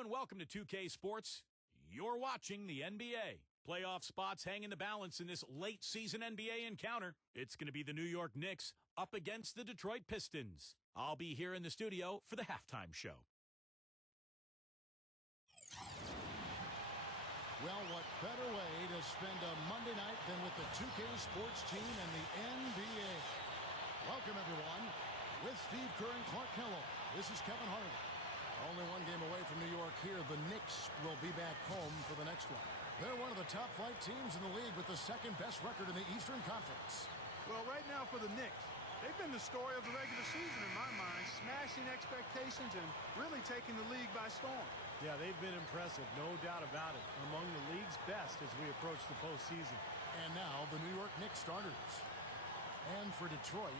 Hello and welcome to 2K Sports. You're watching the NBA. Playoff spots hang in the balance in this late season NBA encounter. It's going to be the New York Knicks up against the Detroit Pistons. I'll be here in the studio for the halftime show. Well, what better way to spend a Monday night than with the 2K Sports team and the NBA. Welcome, everyone. With Steve Kerr and Clark Kellogg, this is Kevin Harlan. Only one game away from New York here. The Knicks will be back home for the next one. They're one of the top flight teams in the league with the second best record in the Eastern Conference. Well, right now for the Knicks, they've been the story of the regular season in my mind, smashing expectations and really taking the league by storm. Yeah, they've been impressive, no doubt about it. Among the league's best as we approach the postseason. And now the New York Knicks starters. And for Detroit,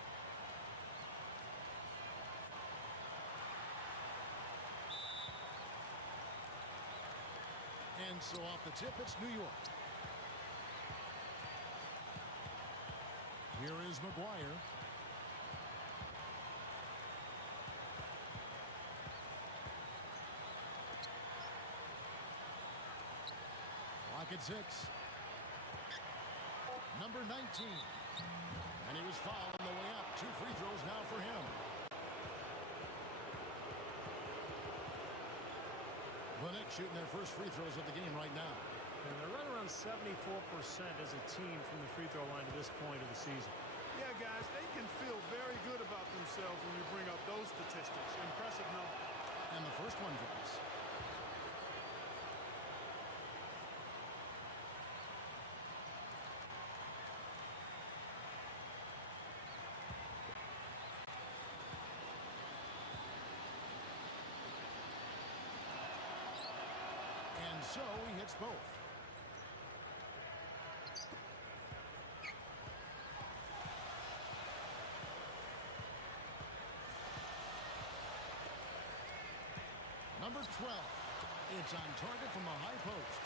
and so off the tip, it's New York. Here is McGuire. Clock at 6. Number 19. And he was fouled on the way up. 2 free throws now for him. The Knicks shooting their first free throws of the game right now. And they're right around 74% as a team from the free throw line to this point of the season. Yeah, guys, they can feel very good about themselves when you bring up those statistics. Impressive number. And the first one drops. And so he hits both. Number 12. It's on target from the high post.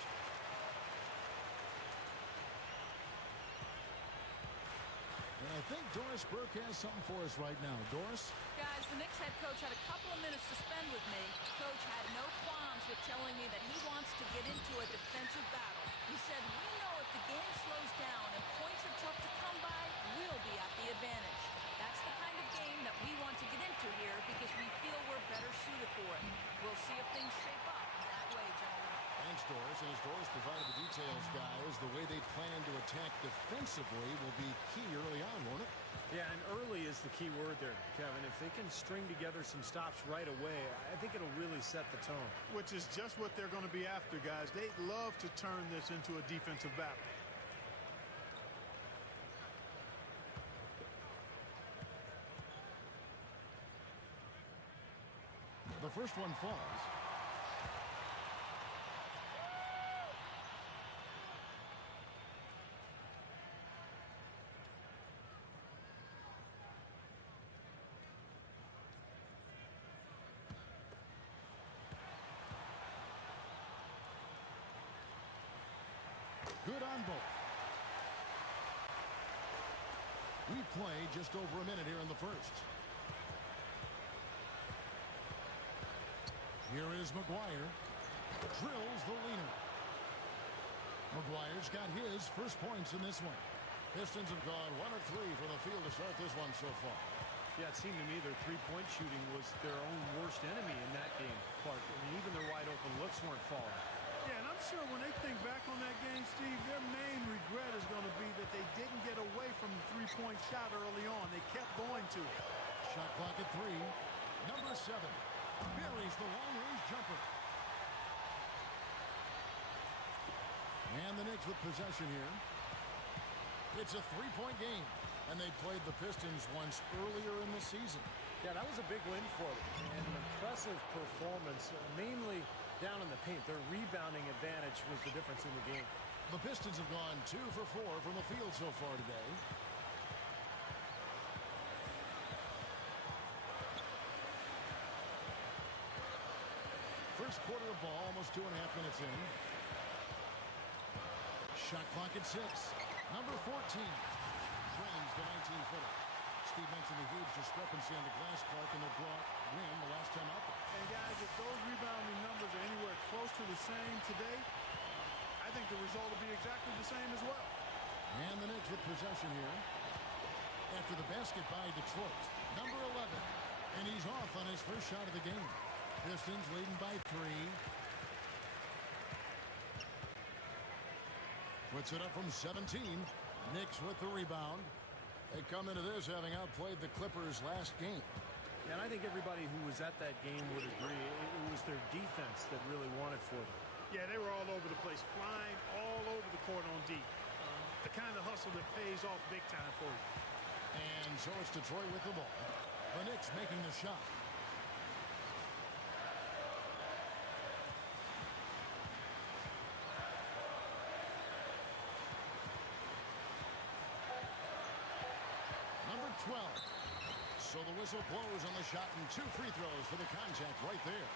And I think Doris Burke has something for us right now. Doris? Guys, the Knicks head coach had a couple of minutes to spend with me. Coach had no qualms with telling me that he wants to get into a defensive battle. He said, we know if the game slows down and points are tough to come by, we'll be at the advantage. That's the kind of game that we want to get into here because we feel we're better suited for it. We'll see if things shape up that way, gentlemen. Thanks, Doris. And as Doris provided the details, guys, the way they plan to attack defensively will be key early on, won't it? Yeah, and early is the key word there, Kevin. If they can string together some stops right away, I think it'll really set the tone. Which is just what they're going to be after, guys. They'd love to turn this into a defensive battle. The first one falls. Good on both. We play just over a minute here in the first. Here is McGuire. Drills the leaner. McGuire's got his first points in this one. Pistons have gone 1 of 3 from the field to start this one so far. Yeah, it seemed to me their three-point shooting was their own worst enemy in that game, Clark. I mean, even their wide-open looks weren't falling. Yeah, and I'm sure when they think back on that game, Steve, their main regret is going to be that they didn't get away from the three-point shot early on. They kept going to it. Shot clock at 3. Number 7. Buries the long-range jumper. And the Knicks with possession here. It's a three-point game. And they played the Pistons once earlier in the season. Yeah, that was a big win for them. And an impressive performance, mainly down in the paint. Their rebounding advantage was the difference in the game. The Pistons have gone 2 for 4 from the field so far today. First quarter of ball, almost 2.5 minutes in. Shot clock at 6. Number 14. Drains the 19-footer. Steve mentioned the huge discrepancy on the glass, Clark, and the block win the last time out there. And guys, if those rebounding numbers are anywhere the same today, I think the result will be exactly the same as well. And the Knicks with possession here. After the basket by Detroit, number 11. And he's off on his first shot of the game. Pistons leading by 3. Puts it up from 17. Knicks with the rebound. They come into this having outplayed the Clippers last game. And I think everybody who was at that game would agree it was their defense that really won it for them. Yeah, they were all over the place, flying all over the court on D. The kind of hustle that pays off big time for you. And so it's Detroit with the ball. The Knicks making the shot. Number 12. So the whistle blows on the shot and 2 free throws for the contact right there.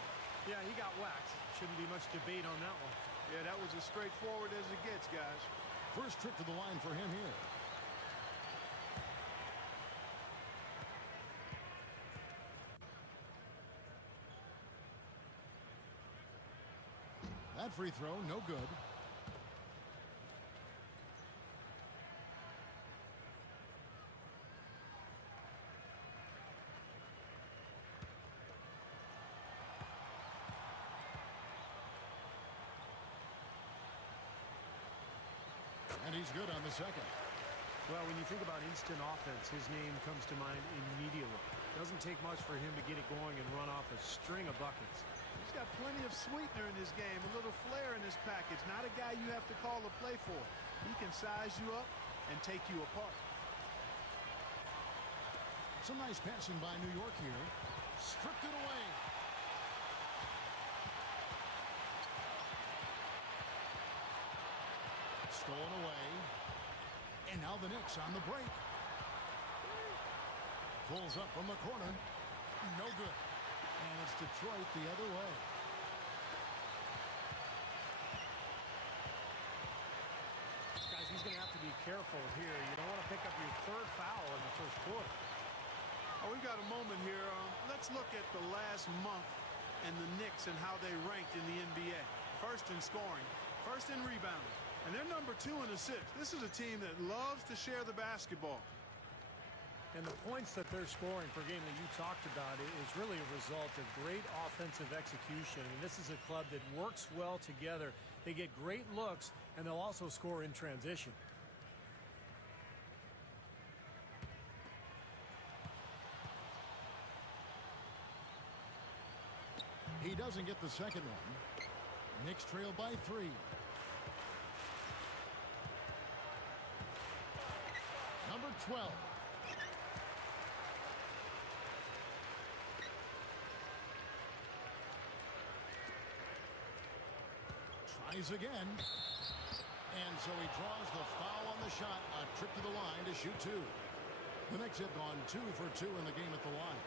Yeah, he got whacked. Shouldn't be much debate on that one. Yeah, that was as straightforward as it gets, guys. First trip to the line for him here. That free throw, no good. And he's good on the second. Well, when you think about instant offense, his name comes to mind immediately. Doesn't take much for him to get it going and run off a string of buckets. He's got plenty of sweetener in his game, a little flair in his package. Not a guy you have to call a play for. He can size you up and take you apart. Some nice passing by New York here. Stripped it away. Stolen away. And now the Knicks on the break. Pulls up from the corner. No good. And it's Detroit the other way. Guys, he's going to have to be careful here. You don't want to pick up your 3rd foul in the first quarter. Oh, we've got a moment here. Let's look at the last month and the Knicks and how they ranked in the NBA. First in scoring, first in rebounding. And they're number 2 in assists. This is a team that loves to share the basketball. And the points that they're scoring per game that you talked about is really a result of great offensive execution. I mean, this is a club that works well together. They get great looks, and they'll also score in transition. He doesn't get the second one. Knicks trail by 3. Number 12. Tries again. And so he draws the foul on the shot. A trip to the line to shoot 2. The Knicks have gone 2 for 2 in the game at the line.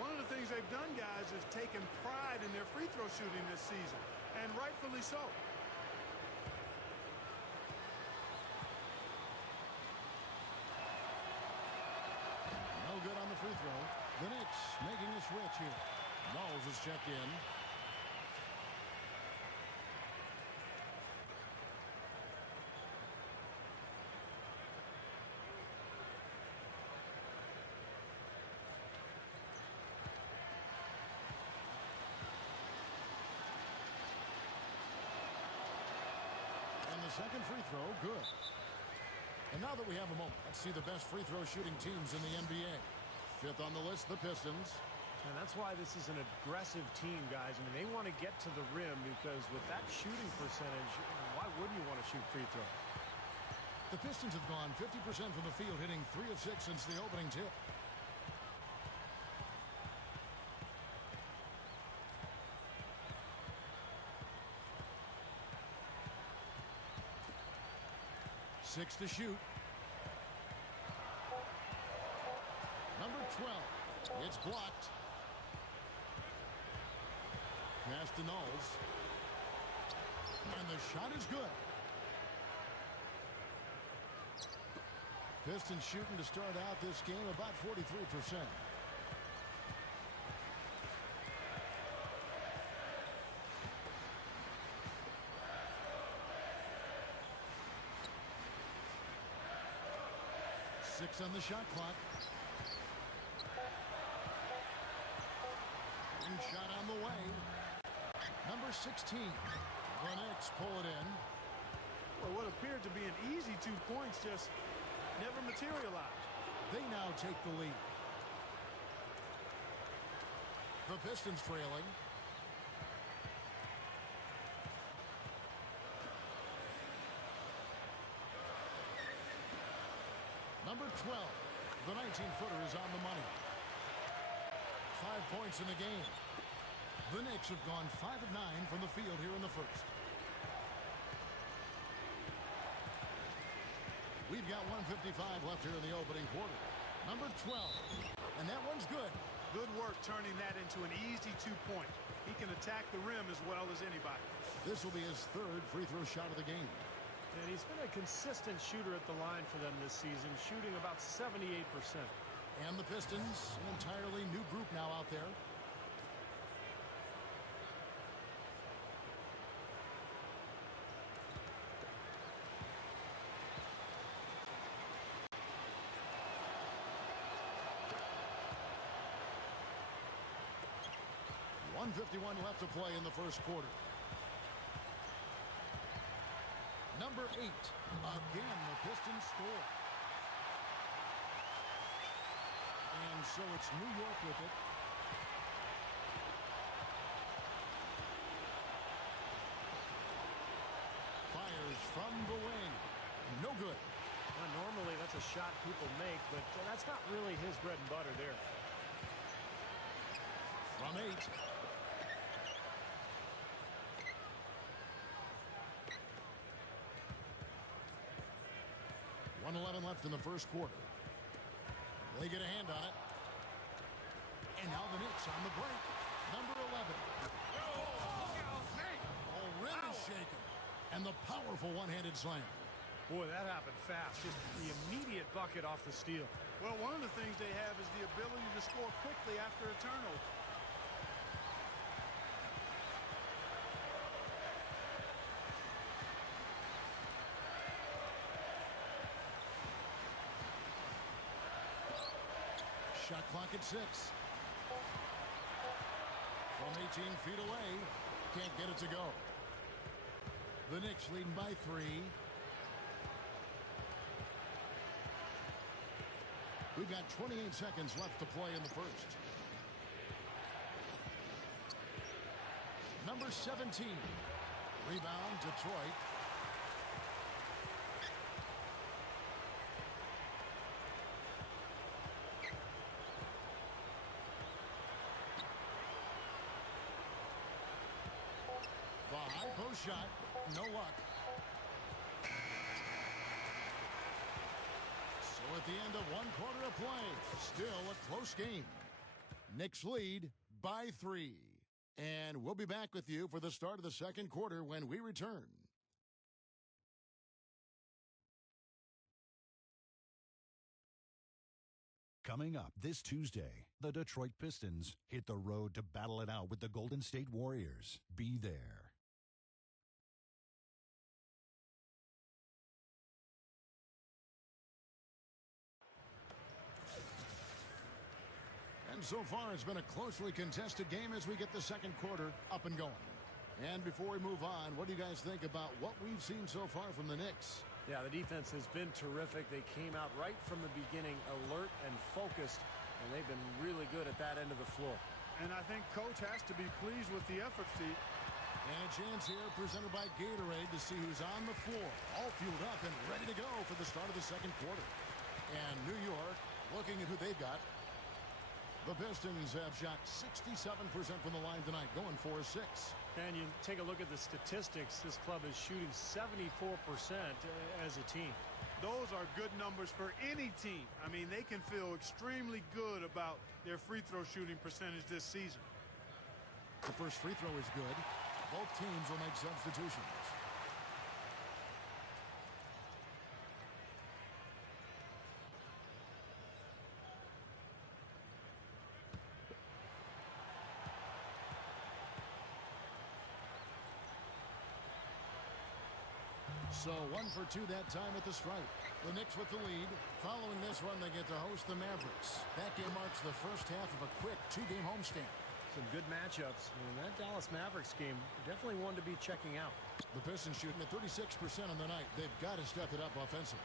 One of the things they've done, guys, is taken pride in their free throw shooting this season. And rightfully so. No good on the free throw. The Knicks making a switch here. Knowles is checked in. Second free throw, good. And now that we have a moment, let's see the best free throw shooting teams in the NBA. 5th on the list, the Pistons. And that's why this is an aggressive team, guys. I mean, they want to get to the rim because with that shooting percentage, why wouldn't you want to shoot free throws? The Pistons have gone 50% from the field, hitting 3 of 6 since the opening tip. Six to shoot. Number 12. It's blocked. Pass to Knowles. And the shot is good. Pistons shooting to start out this game about 43%. 6 on the shot clock. And shot on the way. Number 16. The Knicks pull it in. Well, what appeared to be an easy 2 points just never materialized. They now take the lead. The Pistons trailing. Number 12, the 19-footer is on the money. 5 points in the game. The Knicks have gone 5 of 9 from the field here in the first. We've got 1:55 left here in the opening quarter. Number 12, and that one's good. Good work turning that into an easy 2-point. He can attack the rim as well as anybody. This will be his 3rd free throw shot of the game. And he's been a consistent shooter at the line for them this season, shooting about 78%. And the Pistons, an entirely new group now out there. .151 left to play in the first quarter. Number 8. Again, the Pistons score. And so it's New York with it. Fires from the wing. No good. Well, normally that's a shot people make, but that's not really his bread and butter there. From 8. 1:11 left in the first quarter. They get a hand on it. And now the Knicks on the break. Number 11. Already shaken. And the powerful one-handed slam. Boy, that happened fast. Just the immediate bucket off the steal. Well, one of the things they have is the ability to score quickly after a turnover. Shot clock at 6. From 18 feet away. Can't get it to go. The Knicks leading by 3. We've got 28 seconds left to play in the first. Number 17. Rebound, Detroit. The high post shot, no luck. So at the end of 1 quarter of play, still a close game. Knicks lead by 3. And we'll be back with you for the start of the second quarter when we return. Coming up this Tuesday, the Detroit Pistons hit the road to battle it out with the Golden State Warriors. Be there. And so far, it's been a closely contested game as we get the second quarter up and going. And before we move on, what do you guys think about what we've seen so far from the Knicks? Yeah, the defense has been terrific. They came out right from the beginning, alert and focused, and they've been really good at that end of the floor. And I think Coach has to be pleased with the effort, Steve. And a chance here presented by Gatorade to see who's on the floor, all fueled up and ready to go for the start of the second quarter. And New York, looking at who they've got, the Pistons have shot 67% from the line tonight, going 4-6. And you take a look at the statistics, this club is shooting 74% as a team. Those are good numbers for any team. I mean, they can feel extremely good about their free throw shooting percentage this season. The first free throw is good. Both teams will make substitutions. So 1 for 2 that time at the stripe. The Knicks with the lead. Following this run, they get to host the Mavericks. That game marks the first half of a quick 2-game homestand. Some good matchups. And that Dallas Mavericks game, definitely one to be checking out. The Pistons shooting at 36% on the night. They've got to step it up offensively.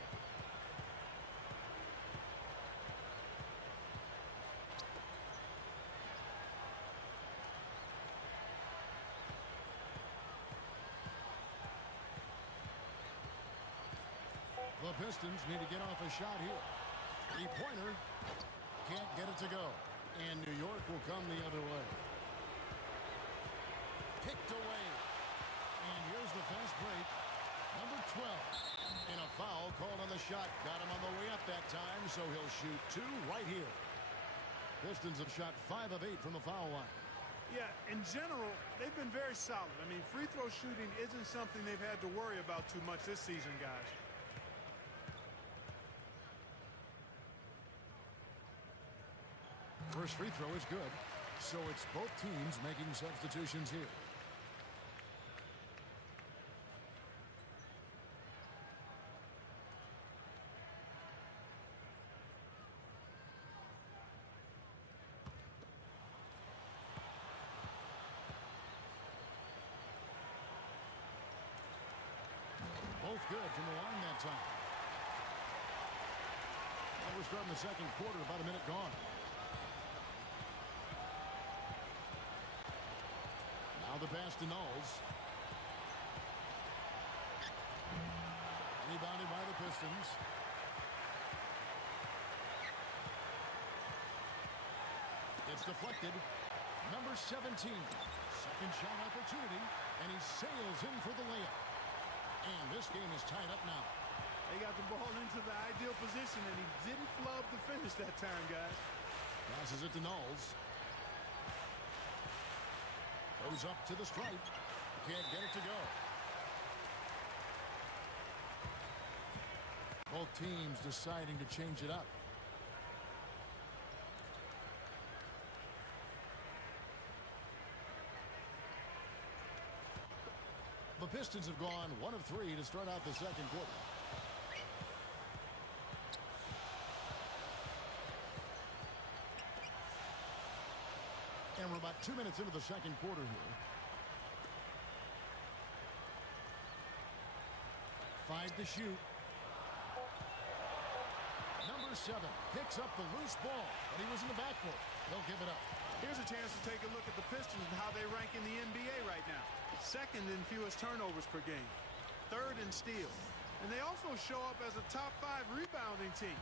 The Pistons need to get off a shot here. Three-pointer. Can't get it to go. And New York will come the other way. Picked away. And here's the fast break. Number 12. And a foul called on the shot. Got him on the way up that time, so he'll shoot 2 right here. Pistons have shot 5 of 8 from the foul line. Yeah, in general, they've been very solid. I mean, free throw shooting isn't something they've had to worry about too much this season, guys. First free throw is good. So it's both teams making substitutions here. Both good from the line that time. Well, we're starting the second quarter, about a minute gone. Now the pass to Knowles. Rebounded by the Pistons. It's deflected. Number 17. Second shot opportunity. And he sails in for the layup. And this game is tied up now. They got the ball into the ideal position, and he didn't flub the finish that time, guys. Passes it to Knowles. Goes up to the stripe. Can't get it to go. Both teams deciding to change it up. The Pistons have gone 1 of 3 to start out the second quarter. And we're about 2 minutes into the second quarter here. 5 to shoot. Number 7 picks up the loose ball, but he was in the backcourt. They'll give it up. Here's a chance to take a look at the Pistons and how they rank in the NBA right now. Second in fewest turnovers per game. Third in steals. And they also show up as a top 5 rebounding team.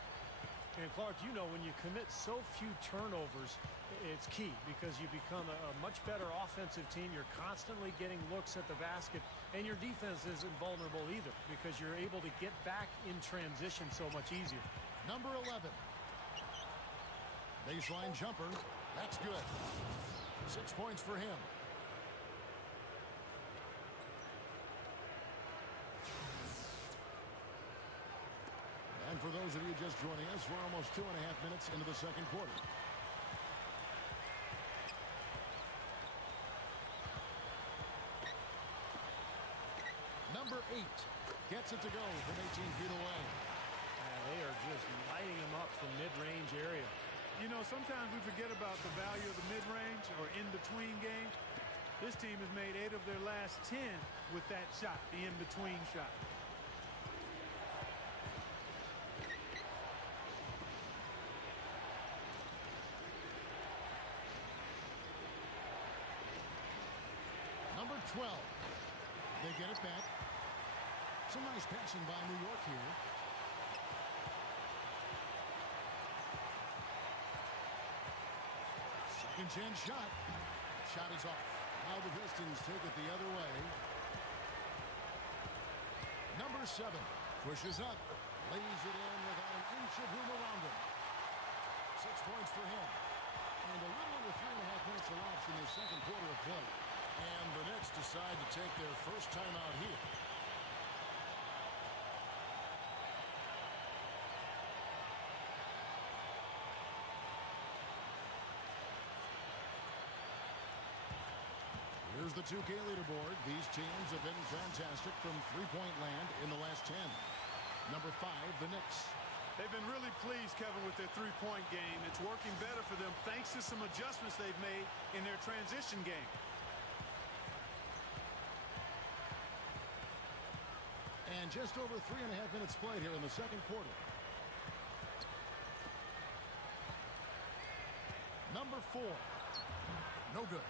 And Clark, you know, when you commit so few turnovers, it's key because you become a much better offensive team. You're constantly getting looks at the basket, and your defense isn't vulnerable either because you're able to get back in transition so much easier. Number 11. Baseline jumper. That's good. 6 points for him. And for those of you just joining us, we're almost 2.5 minutes into the second quarter. Number 8 gets it to go from 18 feet away. They are just lighting them up from mid-range area. You know, sometimes we forget about the value of the mid-range or in-between game. This team has made 8 of their last 10 with that shot, the in-between shot. Number 12. They get it back. Some nice passing by New York here. Second chance shot. Shot is off. Now the Pistons take it the other way. Number 7 pushes up. Lays it in without an inch of room around him. 6 points for him. And a little under 3.5 minutes elapsed in the second quarter of play. And the Knicks decide to take their first timeout here. Here's the the 2K leaderboard, these teams have been fantastic from three-point land in the last 10. Number 5, the Knicks. They've been really pleased, Kevin, with their three-point game. It's working better for them thanks to some adjustments they've made in their transition game. And just over 3.5 minutes played here in the second quarter. Number 4. No good.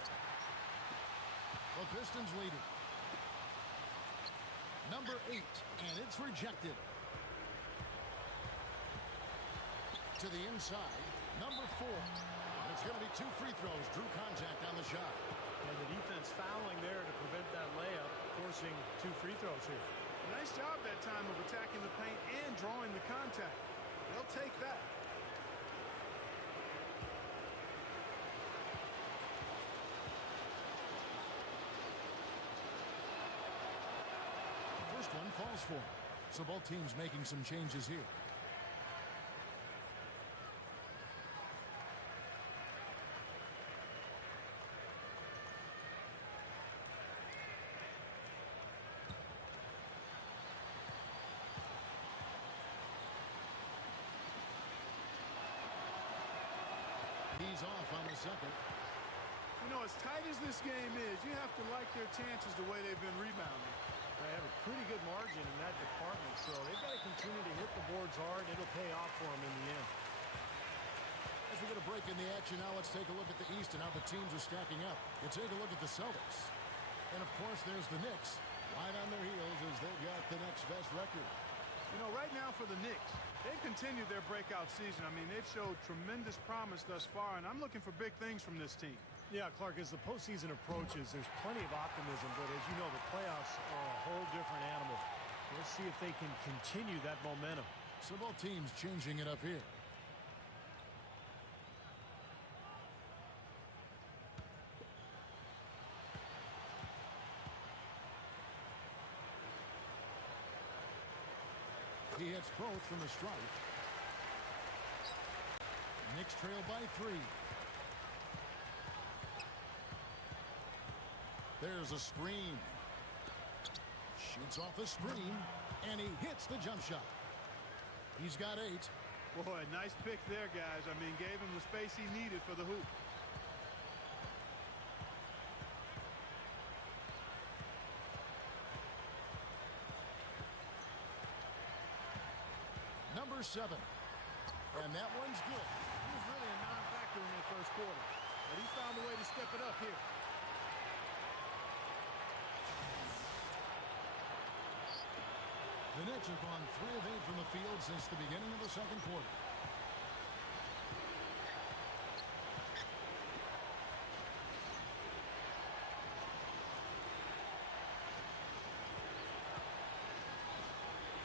The Pistons leading. Number 8, and it's rejected. To the inside, number 4. And it's going to be 2 free throws. Drew contact on the shot. And the defense fouling there to prevent that layup, forcing 2 free throws here. Nice job that time of attacking the paint and drawing the contact. They'll take that. First one falls for him. So both teams making some changes here. He's off on the second. You know, as tight as this game is, you have to like their chances the way they've been rebounding. They have a pretty good margin in that department, so they've got to continue to hit the boards hard. It'll pay off for them in the end. As we get a break in the action now, let's take a look at the East and how the teams are stacking up. And take a look at the Celtics. And, of course, there's the Knicks. Right on their heels as they've got the next best record. You know, right now for the Knicks, they've continued their breakout season. I mean, they've showed tremendous promise thus far, and I'm looking for big things from this team. Yeah, Clark, as the postseason approaches, there's plenty of optimism, but as you know, the playoffs are a whole different animal. We'll see if they can continue that momentum. So both teams changing it up here. He hits both from the stripe. Knicks trail by 3. There's a screen. Shoots off the screen, and he hits the jump shot. He's got 8. Boy, nice pick there, guys. I mean, gave him the space he needed for the hoop. Number 7. And that one's good. He was really a non-factor in that first quarter, but he found a way to step it up here. The Knicks have gone 3 of 8 from the field since the beginning of the second quarter.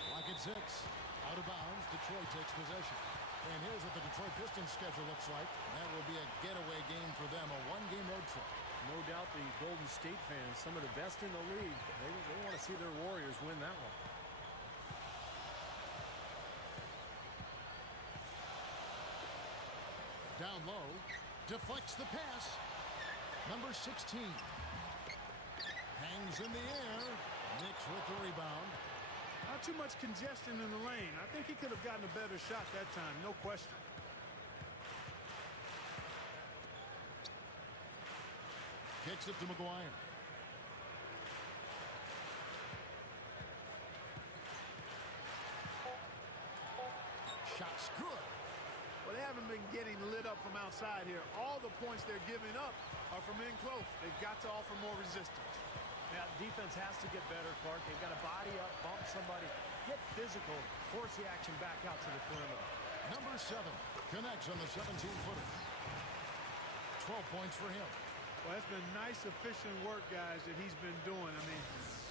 Clock at 6. Out of bounds, Detroit takes possession. And here's what the Detroit Pistons schedule looks like. That will be a getaway game for them, a one-game road trip. No doubt the Golden State fans, some of the best in the league, they want to see their Warriors win that one. Down low, deflects the pass. Number 16. Hangs in the air. Knicks with the rebound. Not too much congestion in the lane. I think he could have gotten a better shot that time, no question. Kicks it to McGuire. Shot's good. Well, they haven't been getting lit up from outside here. All the points they're giving up are from in close. They've got to offer more resistance. Yeah, defense has to get better, Clark. They've got to body up, bump somebody, get physical, force the action back out to the perimeter. Number 7 connects on the 17-footer. 12 points for him. Well, that's been nice, efficient work, guys, that he's been doing. I mean,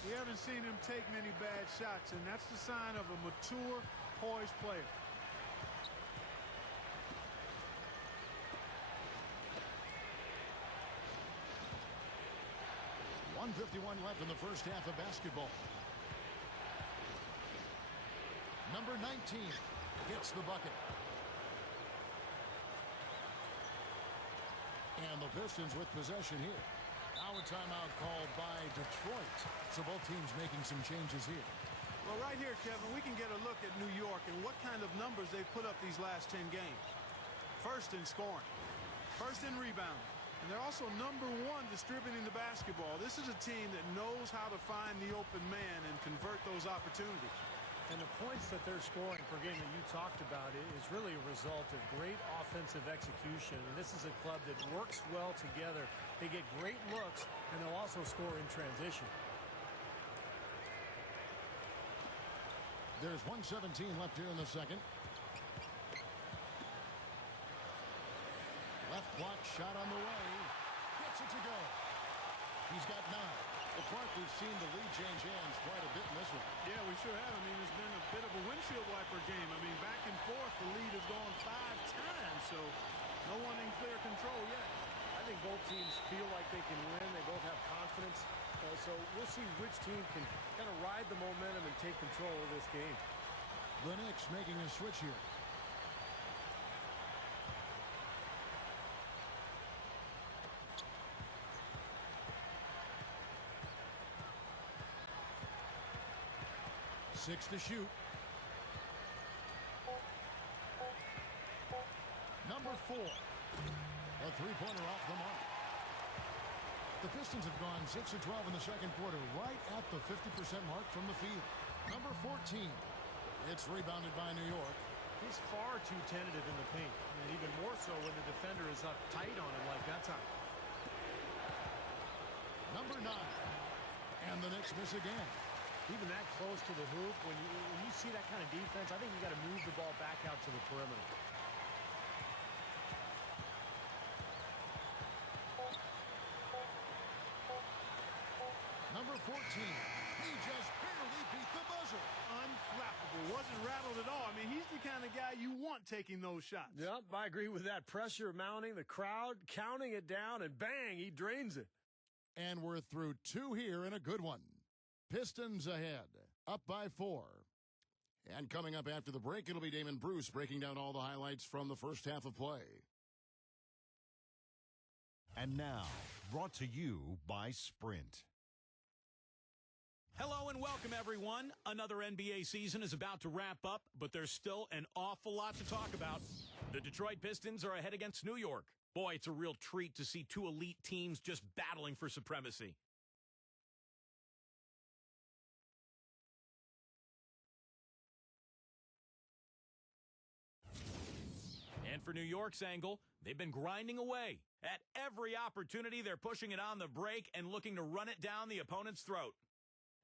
we haven't seen him take many bad shots, and that's the sign of a mature, poised player. .151 left in the first half of basketball. Number 19 gets the bucket. And the Pistons with possession here. Now a timeout called by Detroit. So both teams making some changes here. Well, right here, Kevin, we can get a look at New York and what kind of numbers they've put up these last 10 games. First in scoring. First in rebounding. And they're also number one distributing the basketball. This is a team that knows how to find the open man and convert those opportunities. And the points that they're scoring per game that you talked about is really a result of great offensive execution. And this is a club that works well together. They get great looks, and they'll also score in transition. There's 1:17 left here in the second. Left block shot on the way. Gets it to go. He's got 9. Well, Clark, we've seen the lead change hands quite a bit in this one. Yeah, we sure have. I mean, it's been a bit of a windshield wiper game. I mean, back and forth, the lead has gone 5 times, so no one in clear control yet. I think both teams feel like they can win. They both have confidence. So we'll see which team can kind of ride the momentum and take control of this game. The Knicks making a switch here. Six to shoot. Number 4. A three-pointer off the mark. The Pistons have gone 6 of 12 in the second quarter, right at the 50% mark from the field. Number 14. It's rebounded by New York. He's far too tentative in the paint, and even more so when the defender is up tight on him like that time. Number 9. And the Knicks miss again. Even that close to the hoop, when you see that kind of defense, I think you got to move the ball back out to the perimeter. Number 14. He just barely beat the buzzer. Unflappable. Wasn't rattled at all. I mean, he's the kind of guy you want taking those shots. Yep, I agree with that. Pressure mounting, the crowd counting it down, and bang, he drains it. And we're through 2 here in a good one. Pistons ahead, up by 4. And coming up after the break, it'll be Damon Bruce breaking down all the highlights from the first half of play. And now, brought to you by Sprint. Hello and welcome, everyone. Another NBA season is about to wrap up, but there's still an awful lot to talk about. The Detroit Pistons are ahead against New York. Boy, it's a real treat to see 2 elite teams just battling for supremacy. And for New York's angle, they've been grinding away. At every opportunity, they're pushing it on the break and looking to run it down the opponent's throat.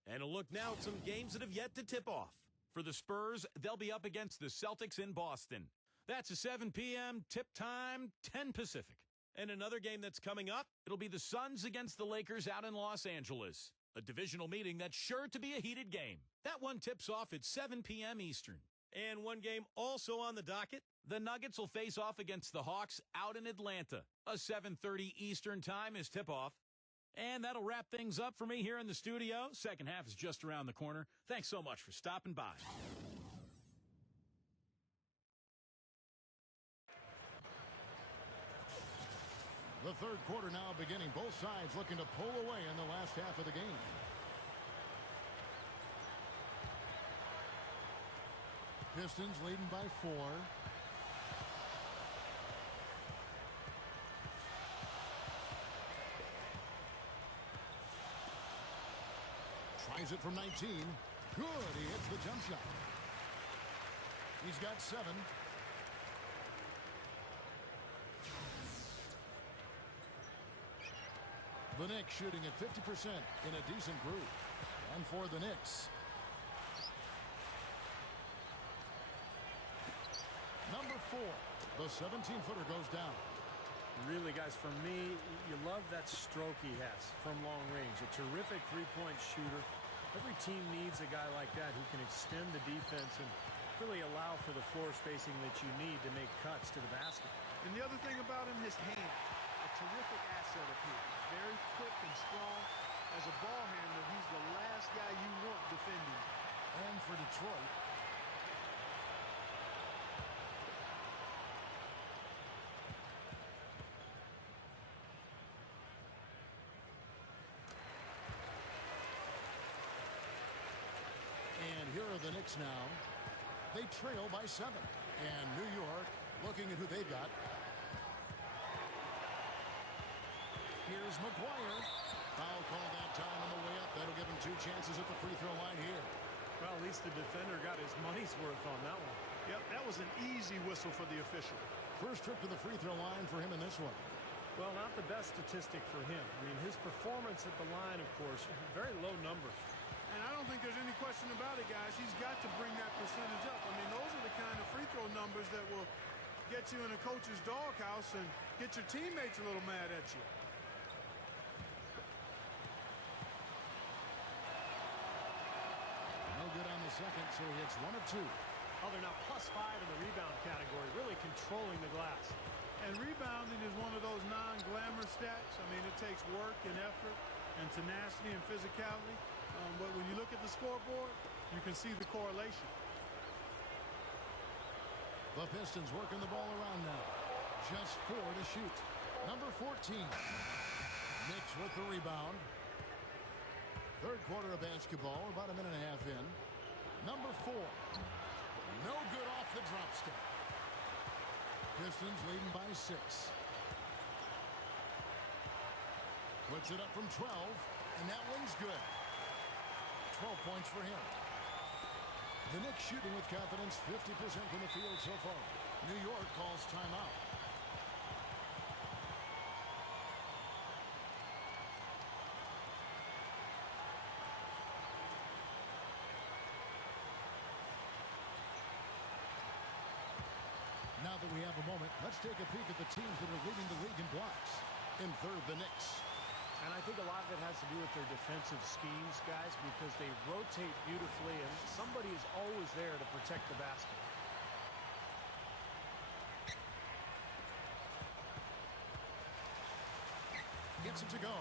And a look now at some games that have yet to tip off. For the Spurs, they'll be up against the Celtics in Boston. That's a 7 p.m. tip time, 10 Pacific. And another game that's coming up, it'll be the Suns against the Lakers out in Los Angeles. A divisional meeting that's sure to be a heated game. That one tips off at 7 p.m. Eastern. And one game also on the docket, the Nuggets will face off against the Hawks out in Atlanta. A 7:30 Eastern time is tip-off. And that'll wrap things up for me here in the studio. Second half is just around the corner. Thanks so much for stopping by. The third quarter now beginning. Both sides looking to pull away in the last half of the game. Pistons leading by 4. Tries it from 19. Good. He hits the jump shot. He's got 7. The Knicks shooting at 50% in a decent groove. And for the Knicks, number 4, the 17-footer goes down. Really, guys, for me, you love that stroke he has from long range. A terrific three-point shooter. Every team needs a guy like that who can extend the defense and really allow for the floor spacing that you need to make cuts to the basket. And the other thing about him, his hand. A terrific asset of his. Very quick and strong. As a ball handler, he's the last guy you want defending. And for Detroit, the Knicks now. They trail by 7. And New York looking at who they've got. Here's McGuire. Foul call that time on the way up. That'll give him 2 chances at the free throw line here. Well, at least the defender got his money's worth on that one. Yep, that was an easy whistle for the official. First trip to the free throw line for him in this one. Well, not the best statistic for him. I mean, his performance at the line, of course, very low numbers. And I don't think there's any question about it, guys. He's got to bring that percentage up. I mean, those are the kind of free throw numbers that will get you in a coach's doghouse and get your teammates a little mad at you. No good on the second, so he hits 1 of 2. Oh, they're now +5 in the rebound category, really controlling the glass. And rebounding is one of those non-glamour stats. I mean, it takes work and effort and tenacity and physicality. But when you look at the scoreboard, you can see the correlation. The Pistons working the ball around now. Just 4 to shoot. Number 14. Knicks with the rebound. Third quarter of basketball, about a minute and a half in. Number 4. No good off the drop step. Pistons leading by 6. Puts it up from 12, and that one's good. 12 points for him. The Knicks shooting with confidence, 50% from the field so far. New York calls timeout. Now that we have a moment, let's take a peek at the teams that are leading the league in blocks. In third, the Knicks. And I think a lot of it has to do with their defensive schemes, guys, because they rotate beautifully, and somebody is always there to protect the basket. Gets it to go.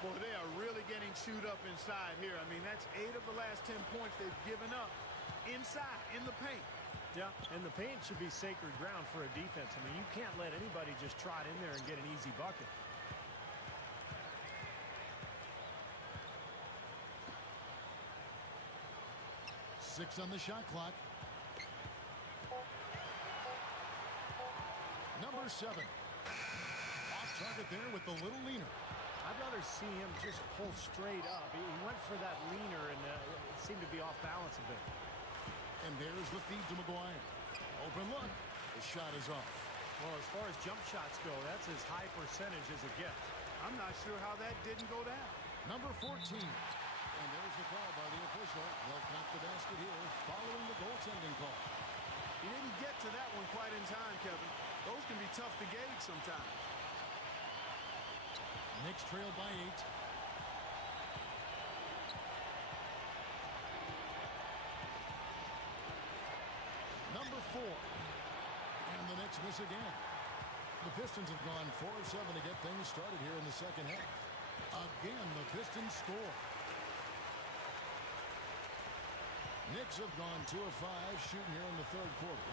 Boy, they are really getting chewed up inside here. I mean, that's 8 of the last 10 points they've given up inside, in the paint. Yeah, and the paint should be sacred ground for a defense. I mean, you can't let anybody just trot in there and get an easy bucket. Six on the shot clock. Number 7. Off target there with the little leaner. I'd rather see him just pull straight up. He went for that leaner, and it seemed to be off balance a bit. And there's the feed to McGuire. Open look. The shot is off. Well, as far as jump shots go, that's as high percentage as it gets. I'm not sure how that didn't go down. Number 14. And there's the call by the official. They'll count the basket here following the goaltending call. He didn't get to that one quite in time, Kevin. Those can be tough to gauge sometimes. Knicks trail by 8. Number 4. And the Knicks miss again. The Pistons have gone 4 of 7 to get things started here in the second half. Again, the Pistons score. Knicks have gone 2 of 5 shooting here in the third quarter.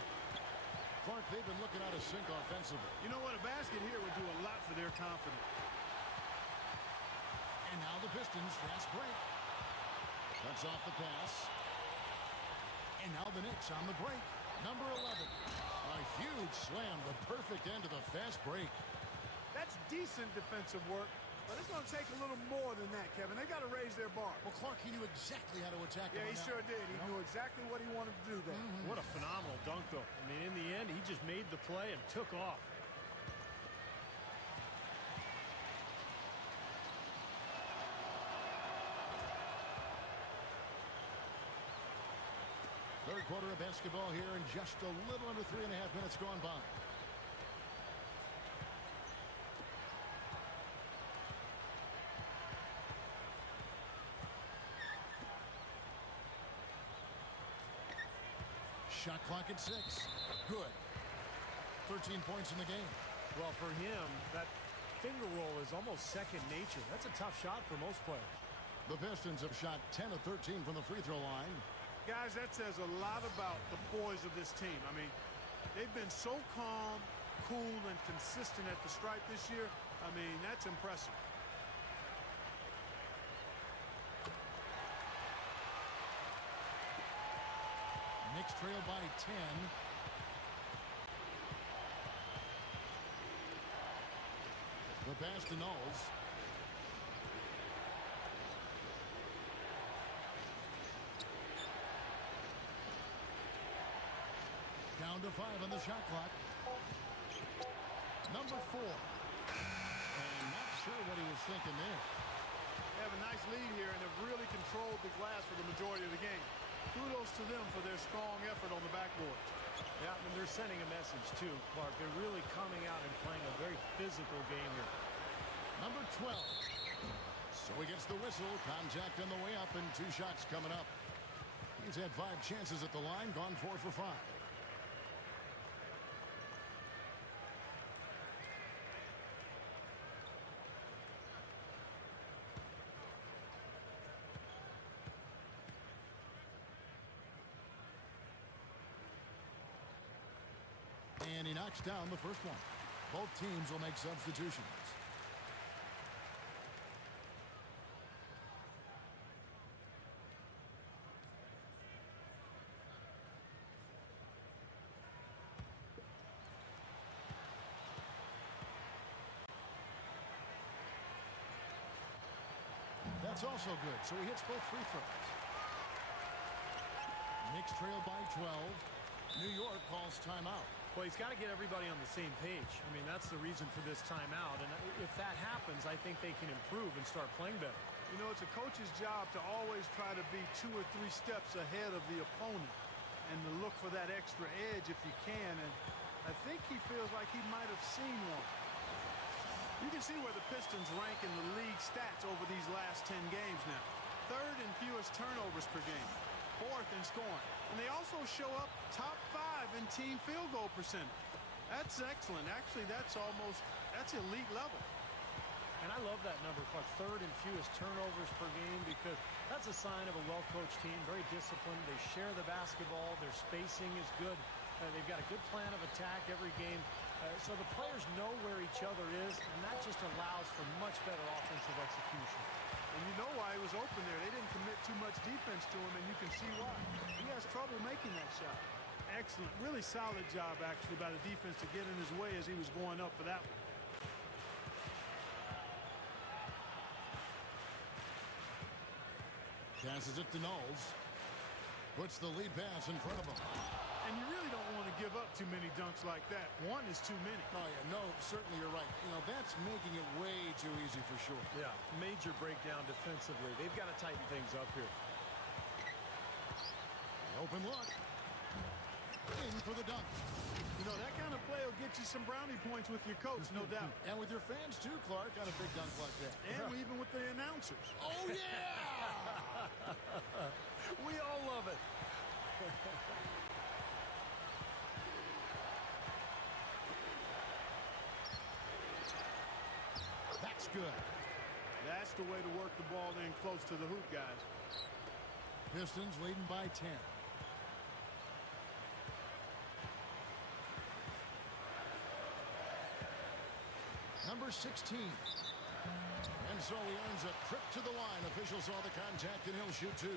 Clark, they've been looking out of sync offensively. You know what? A basket here would do a lot for their confidence. And now the Pistons fast break. Cuts off the pass. And now the Knicks on the break. Number 11. A huge slam, the perfect end of the fast break. That's decent defensive work, but it's going to take a little more than that, Kevin. They got to raise their bar. Well, Clark, he knew exactly how to attack him. Yeah, he sure did. He knew exactly what he wanted to do there. What a phenomenal dunk, though. I mean, in the end, he just made the play and took off. Third quarter of basketball here in just a little under 3.5 minutes gone by. Shot clock at 6. Good. 13 points in the game. Well, for him, that finger roll is almost second nature. That's a tough shot for most players. The Pistons have shot 10 of 13 from the free throw line. Guys, that says a lot about the poise of this team. I mean, they've been so calm, cool, and consistent at the stripe this year. I mean, that's impressive. Knicks trail by 10. The pass to Knowles. Down to 5 on the shot clock. Number 4. And not sure what he was thinking there. They have a nice lead here and have really controlled the glass for the majority of the game. Kudos to them for their strong effort on the backboard. Yeah, and they're sending a message too, Clark. They're really coming out and playing a very physical game here. Number 12. So he gets the whistle. Contact on the way up and 2 shots coming up. He's had 5 chances at the line, gone 4 for 5. And he knocks down the first one. Both teams will make substitutions. That's also good, so he hits both free throws. Knicks trail by 12. New York calls timeout. Well, he's got to get everybody on the same page. I mean, that's the reason for this timeout. And if that happens, I think they can improve and start playing better. You know, it's a coach's job to always try to be 2 or 3 steps ahead of the opponent and to look for that extra edge if you can. And I think he feels like he might have seen one. You can see where the Pistons rank in the league stats over these last 10 games now. 3rd in fewest turnovers per game. 4th in scoring. And they also show up top 5 in team field goal percentage. That's excellent. Actually, that's elite level. And I love that number, Clark. 3rd in fewest turnovers per game, because that's a sign of a well-coached team, very disciplined. They share the basketball. Their spacing is good. They've got a good plan of attack every game. So the players know where each other is, and that just allows for much better offensive execution. And you know why he was open there. They didn't commit too much defense to him, and you can see why. He has trouble making that shot. Excellent. Really solid job, actually, by the defense to get in his way as he was going up for that one. Passes it to Knowles. Puts the lead pass in front of him. And you really don't want to give up too many dunks like that. 1 is too many. Oh, yeah, no, certainly you're right. You know, that's making it way too easy for sure. Yeah, major breakdown defensively. They've got to tighten things up here. Open look. In for the dunk. You know, that kind of play will get you some brownie points with your coach, no doubt. And with your fans, too, Clark, on a big dunk like that. And even with the announcers. Oh, yeah! We all love it. That's good. That's the way to work the ball in close to the hoop, guys. Pistons leading by 10. Number 16. And so he earns a trip to the line. Officials saw the contact, and he'll shoot 2.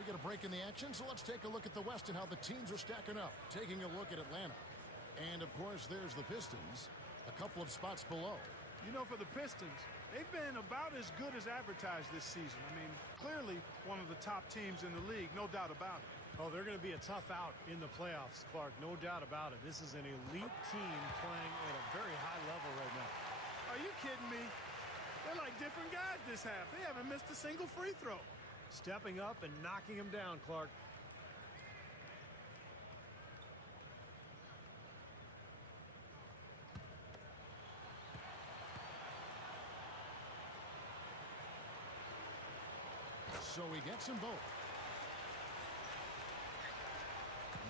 We get a break in the action, so let's take a look at the West and how the teams are stacking up. Taking a look at Atlanta. And, of course, there's the Pistons, a couple of spots below. You know, for the Pistons, they've been about as good as advertised this season. I mean, clearly one of the top teams in the league, no doubt about it. Oh, they're going to be a tough out in the playoffs, Clark. No doubt about it. This is an elite team playing at a very high level right now. Are you kidding me? They're like different guys this half. They haven't missed a single free throw. Stepping up and knocking them down, Clark. So he gets them both.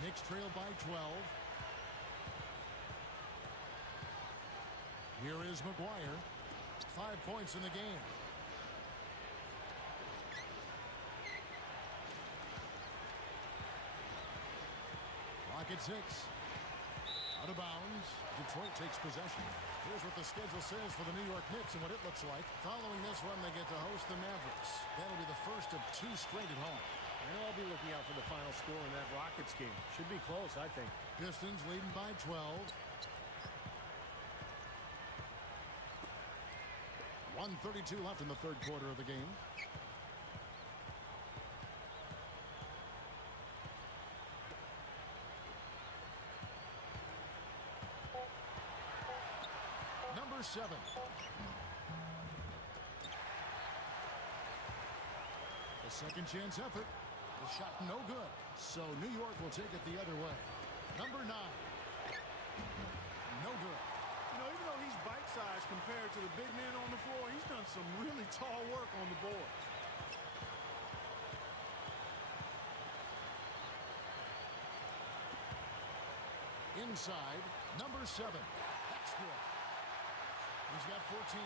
Knicks trail by 12. Here is McGuire. 5 points in the game. Clock at 6. Out of bounds. Detroit takes possession. Here's what the schedule says for the New York Knicks and what it looks like. Following this run, they get to host the Mavericks. That'll be the first of 2 straight at home. know I'll be looking out for the final score in that Rockets game. Should be close, I think. Pistons leading by 12. 1:32 left in the third quarter of the game. Number 7. A second chance effort. The shot no good. So New York will take it the other way. Number 9. No good. You know, even though he's bite-sized compared to the big men on the floor, he's done some really tall work on the board. Inside, number 7. That's good. He's got 14.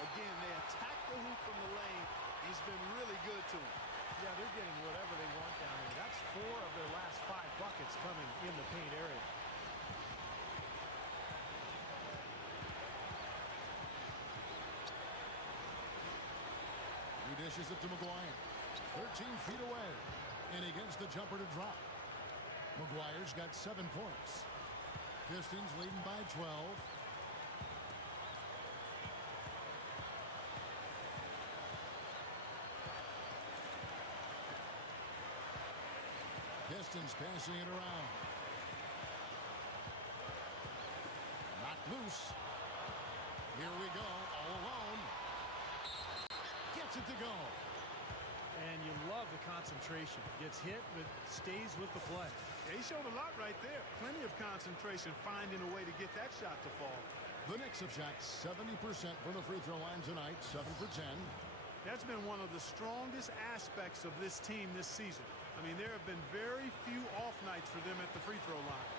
Again, they attack the hoop from the lane. He's been really good to him. Yeah, they're getting whatever they want down there. That's 4 of their last 5 buckets coming in the paint area. He dishes it to McGuire. 13 feet away. And he gets the jumper to drop. McGuire's got 7 points. Pistons leading by 12. Pistons passing it around. Not loose. Here we go, all alone. Gets it to go. And you love the concentration. Gets hit, but stays with the play. Yeah, he showed a lot right there. Plenty of concentration, finding a way to get that shot to fall. The Knicks have shot 70% from the free throw line tonight, 7 for 10. That's been one of the strongest aspects of this team this season. I mean, there have been very few off nights for them at the free throw line.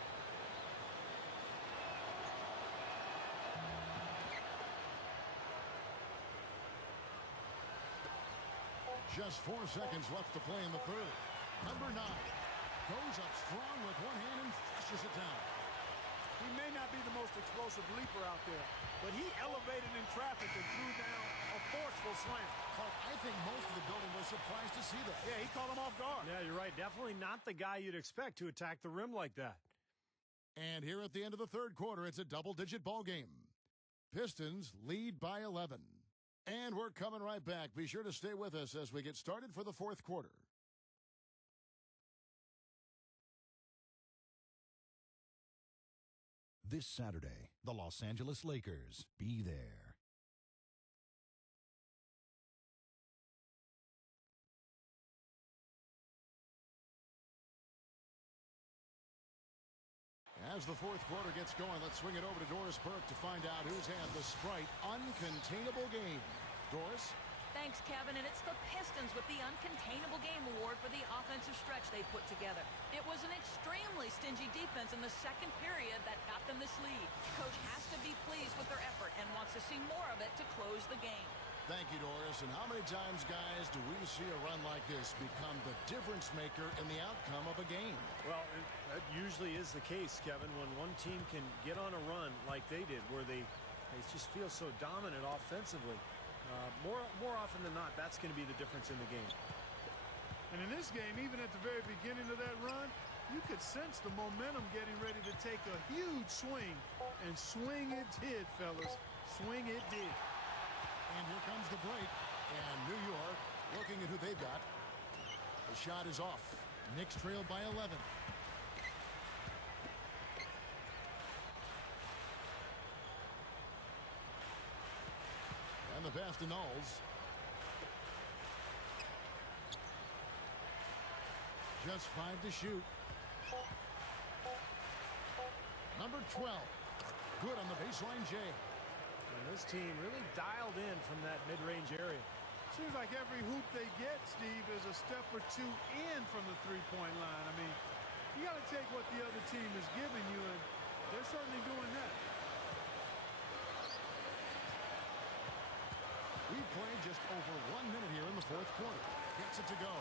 Just 4 seconds left to play in the third. Number 9 goes up strong with one hand and flushes it down. He may not be the most explosive leaper out there, but he elevated in traffic and threw down a forceful slam. Clark, I think most of the building was surprised to see that. Yeah, he caught him off guard. Yeah, you're right. Definitely not the guy you'd expect to attack the rim like that. And here at the end of the third quarter, it's a double-digit ball game. Pistons lead by 11. And we're coming right back. Be sure to stay with us as we get started for the fourth quarter. This Saturday, the Los Angeles Lakers. Be there. As the fourth quarter gets going, let's swing it over to Doris Burke to find out who's had the Sprite Uncontainable Game. Doris? Thanks, Kevin, and it's the Pistons with the Uncontainable Game Award for the offensive stretch they put together. It was an extremely stingy defense in the second period that got them this lead. Coach has to be pleased with their effort and wants to see more of it to close the game. Thank you, Doris. And how many times, guys, do we see a run like this become the difference maker in the outcome of a game? Well, that usually is the case, Kevin, when one team can get on a run like they did, where they just feel so dominant offensively. More often than not, that's going to be the difference in the game. And in this game, even at the very beginning of that run, you could sense the momentum getting ready to take a huge swing. And swing it did, fellas. Swing it did. And here comes the break. And New York looking at who they've got. The shot is off. Knicks trail by 11. And the pass to Knowles. Just 5 to shoot. Number 12. Good on the baseline, Jay. And this team really dialed in from that mid-range area. Seems like every hoop they get, Steve, is a step or two in from the three-point line. I mean, you got to take what the other team is giving you, and they're certainly doing that. We've played just over 1 minute here in the fourth quarter. Gets it to go.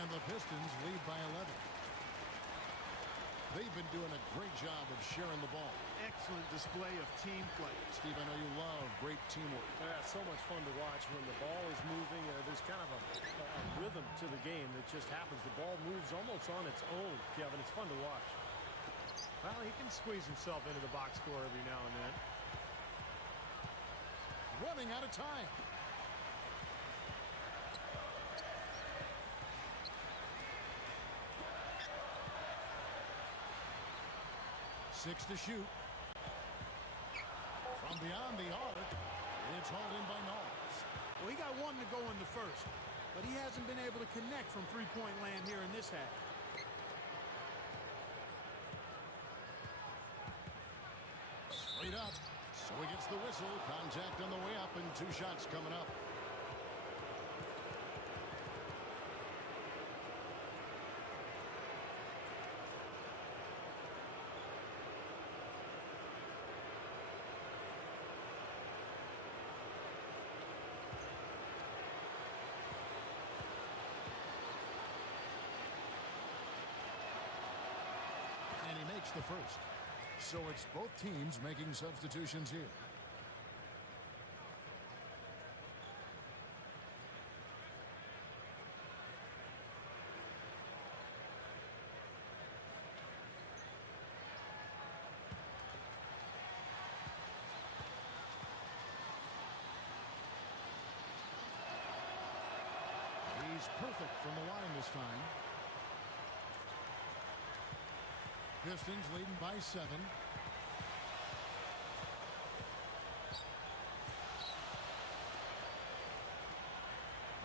And the Pistons lead by 11. They've been doing a great job of sharing the ball. Excellent display of team play. Steve, I know you love great teamwork. Yeah, it's so much fun to watch when the ball is moving. There's kind of a rhythm to the game that just happens. The ball moves almost on its own, Kevin. It's fun to watch. Well, he can squeeze himself into the box score every now and then. Running out of time. Six to shoot. From beyond the arc, it's hauled in by Knowles. Well, he got one to go in the first, but he hasn't been able to connect from three-point land here in this half. Straight up. So he gets the whistle. Contact on the way up and 2 shots coming up. And he makes the first. So it's both teams making substitutions here. He's perfect from the line this time. Pistons leading by 7.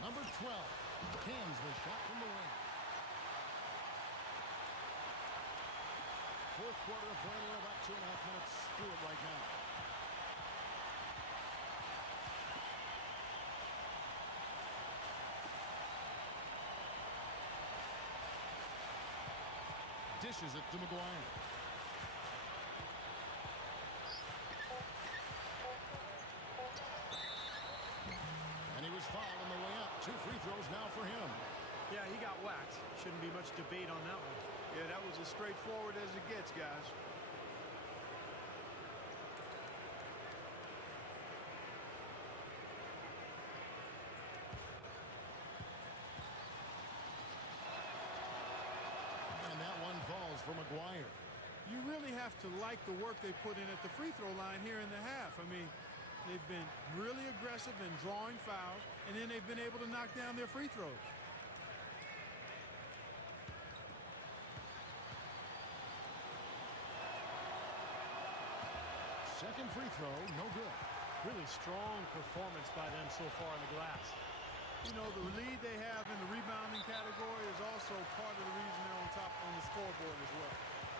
Number 12 cans the shot from the wing. Fourth quarter of play, about 2.5 minutes through it right now. Dishes it to McGuire. And he was fouled on the way up. 2 free throws now for him. Yeah, he got whacked. Shouldn't be much debate on that one. Yeah, that was as straightforward as it gets, guys. Falls for McGuire. You really have to like the work they put in at the free throw line here in the half. I mean, they've been really aggressive in drawing fouls, and then they've been able to knock down their free throws. Second free throw, no good. Really strong performance by them so far in the glass. You know, the lead they have in the rebounding category is also part of the reason they're on top on the scoreboard as well.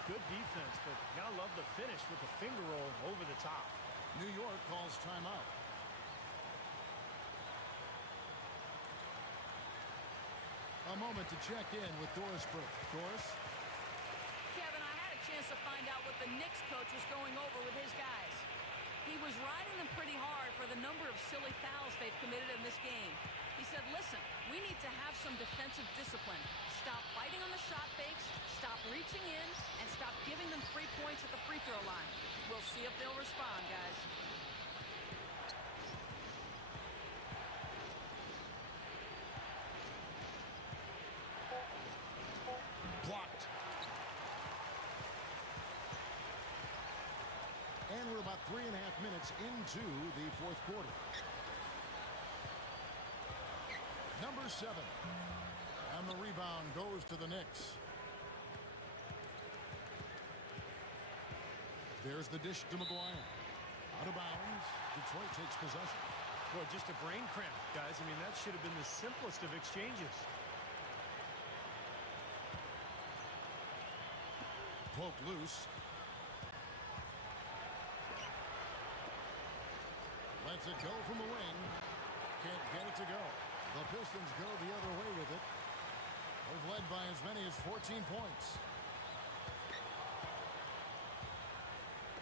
Good defense, but gotta love the finish with the finger roll over the top. New York calls timeout. A moment to check in with Doris Burke. Doris? Kevin, I had a chance to find out what the Knicks coach was going over with his guys. He was riding them pretty hard for the number of silly fouls they've committed in this game. He said, listen, we need to have some defensive discipline. Stop fighting on the shot fakes, stop reaching in, and stop giving them free points at the free throw line. We'll see if they'll respond, guys. Blocked. And we're about 3.5 minutes into the fourth quarter. Number 7. And the rebound goes to the Knicks. There's the dish to McGuire. Out of bounds. Detroit takes possession. Well, just a brain cramp, guys. I mean, that should have been the simplest of exchanges. Poked loose. Lets it go from the wing. Can't get it to go. The Pistons go the other way with it. They've led by as many as 14 points.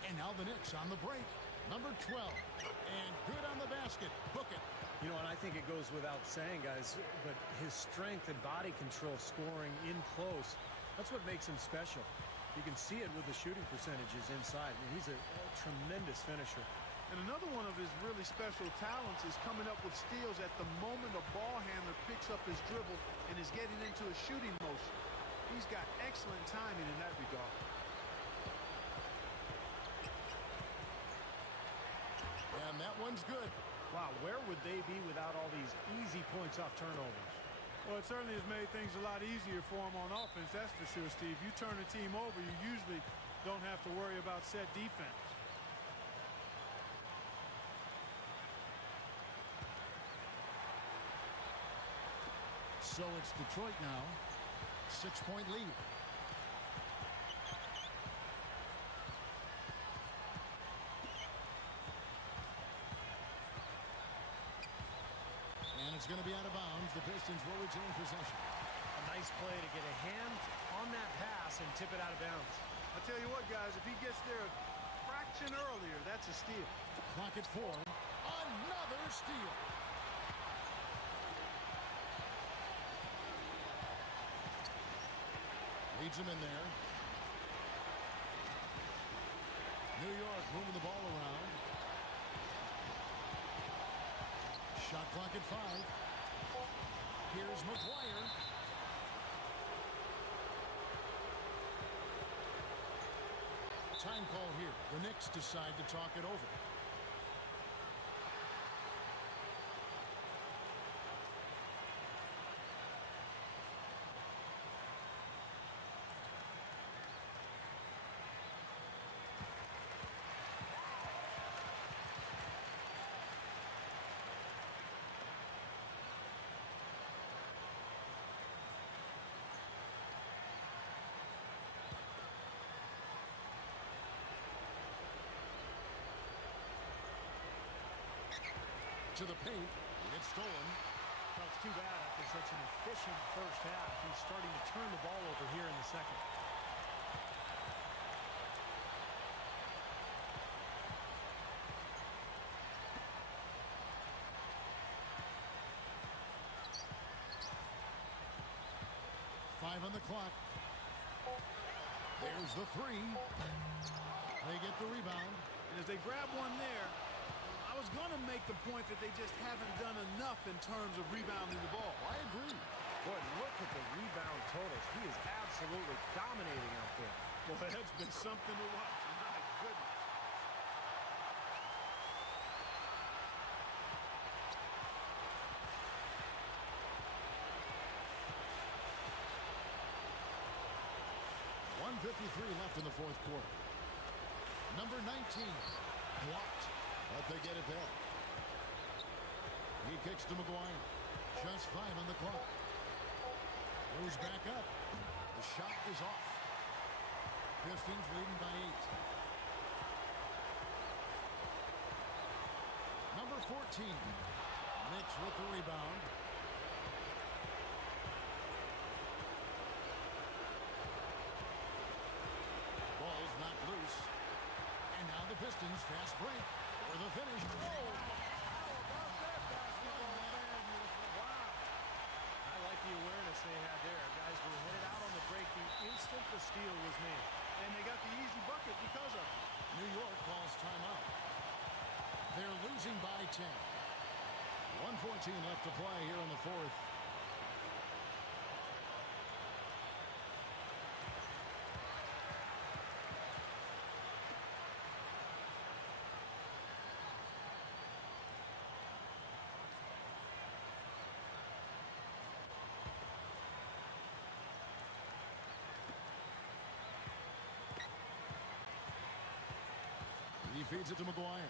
And now the Knicks on the break. Number 12. And good on the basket. Book it. You know, and I think it goes without saying, guys, but his strength and body control scoring in close, that's what makes him special. You can see it with the shooting percentages inside. I mean, he's a tremendous finisher. And another one of his really special talents is coming up with steals at the moment a ball handler picks up his dribble and is getting into a shooting motion. He's got excellent timing in that regard. And that one's good. Wow, where would they be without all these easy points off turnovers? Well, it certainly has made things a lot easier for him on offense, that's for sure, Steve. You turn a team over, you usually don't have to worry about set defense. So it's Detroit now. 6-point lead. And it's going to be out of bounds. The Pistons will retain possession. A nice play to get a hand on that pass and tip it out of bounds. I tell you what, guys, if he gets there a fraction earlier, that's a steal. Clock at 4. Another steal. Leads him in there. New York moving the ball around. Shot clock at 5. Here's McGuire. Time call here. The Knicks decide to talk it over. To the paint. It's stolen. Well, it's too bad after such an efficient first half. He's starting to turn the ball over here in the second. Five on the clock. There's the three. They get the rebound. And as they grab one there, I was going to make the point that they just haven't done enough in terms of rebounding the ball. I agree. Boy, look at the rebound totals. He is absolutely dominating out there. Boy, that's been something to watch. My goodness. .153 left in the fourth quarter. Number 19. Blocked. But they get it back. He kicks to McGuire. Just 5 on the clock. Goes back up. The shot is off. Pistons leading by 8. Number 14. Knicks with the rebound. Ball's not loose. And now the Pistons fast break. For the finish. Oh, how about that basketball, man? Wow. I like the awareness they had there. Guys were headed out on the break the instant the steal was made. And they got the easy bucket because of it. New York calls timeout. They're losing by 10. 1:14 left to play here in the fourth. He feeds it to McGuire.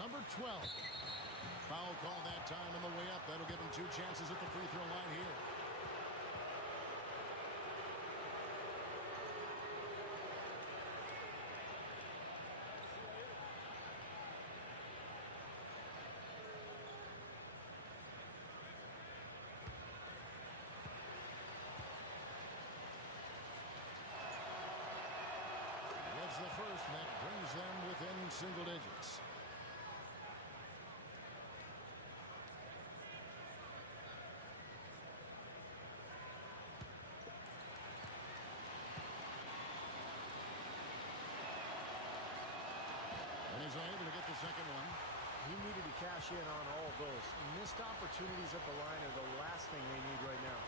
Number 12. Foul call that time on the way up. That'll give him 2 chances at the free throw line here. That's the first, and that brings them within single digits. cash in on all of those. Missed opportunities at the line are the last thing they need right now.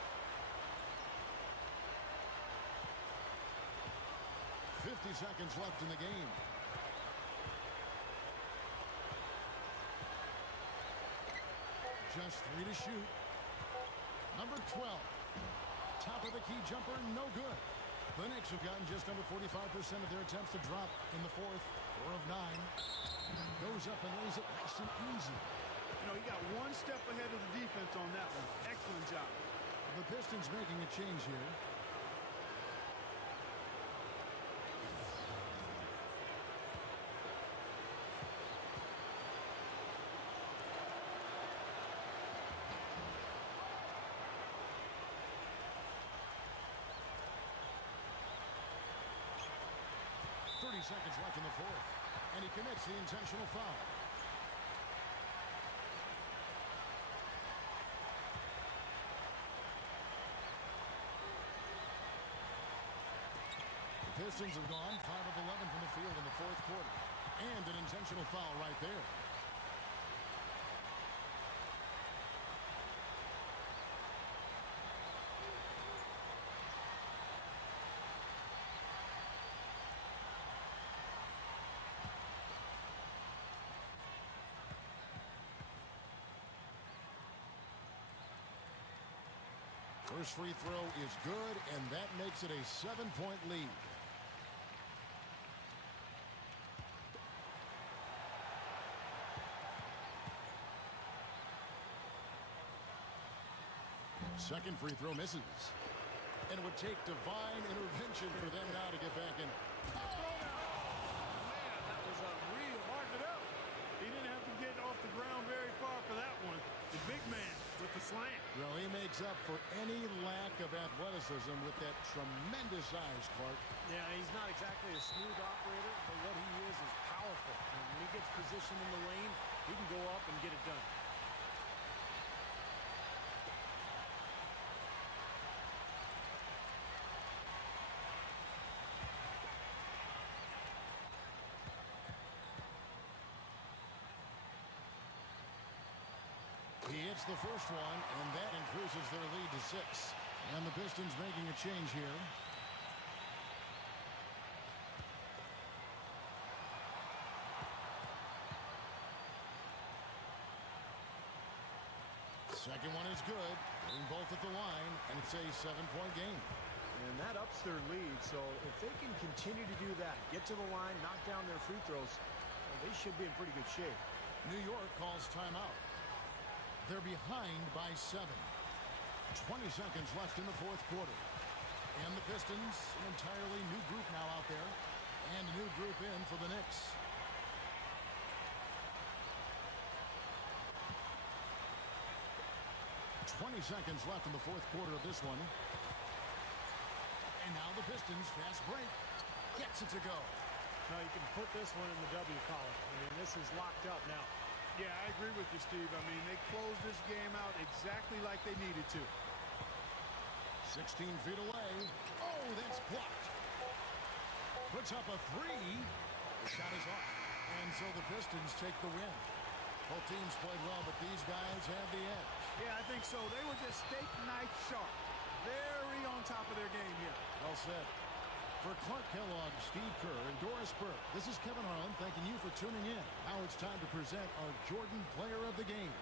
50 seconds left in the game. Just 3 to shoot. Number 12. Top of the key jumper, no good. The Knicks have gotten just under 45% of their attempts to drop in the fourth. 4 of 9. Goes up and lays it nice and easy. You know, he got one step ahead of the defense on that one. Excellent job. The Pistons making a change here. Seconds left in the fourth, and he commits the intentional foul. The Pistons have gone 5 of 11 from the field in the fourth quarter, and an intentional foul right there. First free throw is good, and that makes it a 7-point lead. Second free throw misses. And it would take divine intervention for them now to get back in it. Man, that was a real hard to do. He didn't have to get off the ground very far for that one. The big man with the slant. Well, he makes up for any lack of athleticism with that tremendous size, Clark. Yeah, he's not exactly a smooth operator, but what he is powerful. And when he gets positioned in the lane, he can go up and get it done. He hits the first one, and that increases their lead to 6. And the Pistons making a change here. Second one is good. Getting both at the line, and it's a 7-point game. And that ups their lead, so if they can continue to do that, get to the line, knock down their free throws, well, they should be in pretty good shape. New York calls timeout. They're behind by 7. 20 seconds left in the fourth quarter. And the Pistons, an entirely new group now out there. And a new group in for the Knicks. "20 seconds left in the fourth quarter of this one. And now the Pistons fast break. Gets it to go. Now you can put this one in the W column. I mean, this is locked up now. Yeah, I agree with you, Steve. I mean, they closed this game out exactly like they needed to. 16 feet away. Oh, that's blocked. Puts up a 3. The shot is off. And so the Pistons take the win. Both teams played well, but these guys have the edge. Yeah, I think so. They were just steak knife sharp. Very on top of their game here. Well said. For Clark Kellogg, Steve Kerr, and Doris Burke, this is Kevin Harlan thanking you for tuning in. Now it's time to present our Jordan Player of the Game.